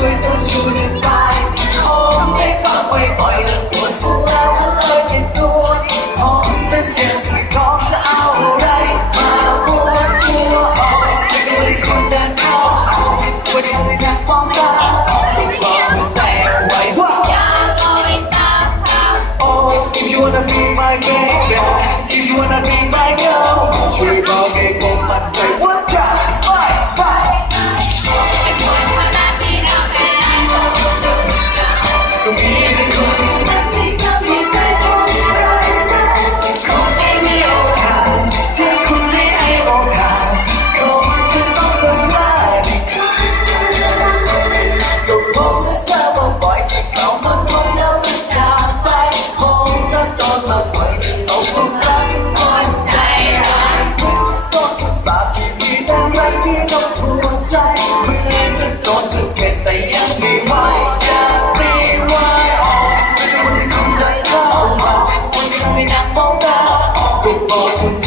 ช่วเจ้าชู้จนตายหอมได้ฟังบ่อยๆล้วปวดซะแล้วก็เลยเป็นตัวหอมนั้นเดียวไม่พร้จะเอาอะไรมาปวดตัวออกเป็นคนที่ดินเข้าเป็นคนที่ไม่อยาตาเป็นคนใจไว้ว่าอย่าลอยตา Oh if you wanna be my baby, if you wanna be kickball